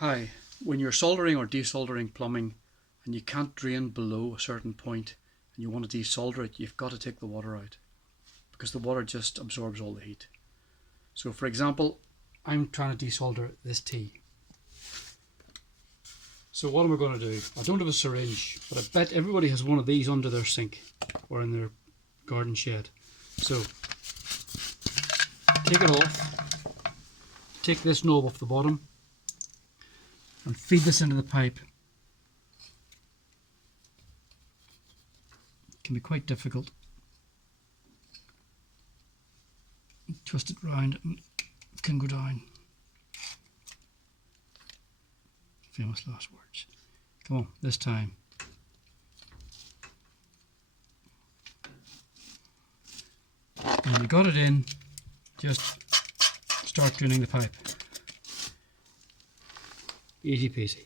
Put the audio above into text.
Hi, when you're soldering or desoldering plumbing and you can't drain below a certain point and you want to desolder it, you've got to take the water out because the water just absorbs all the heat. So for example, I'm trying to desolder this tea. So what am I going to do? I don't have a syringe, but I bet everybody has one of these under their sink or in their garden shed. So take it off, take this knob off the bottom and feed this into the pipe. It can be quite difficult. Twist it round and it can go down. Famous last words. Come on, this time. And when you got it in, just start draining the pipe. Easy peasy.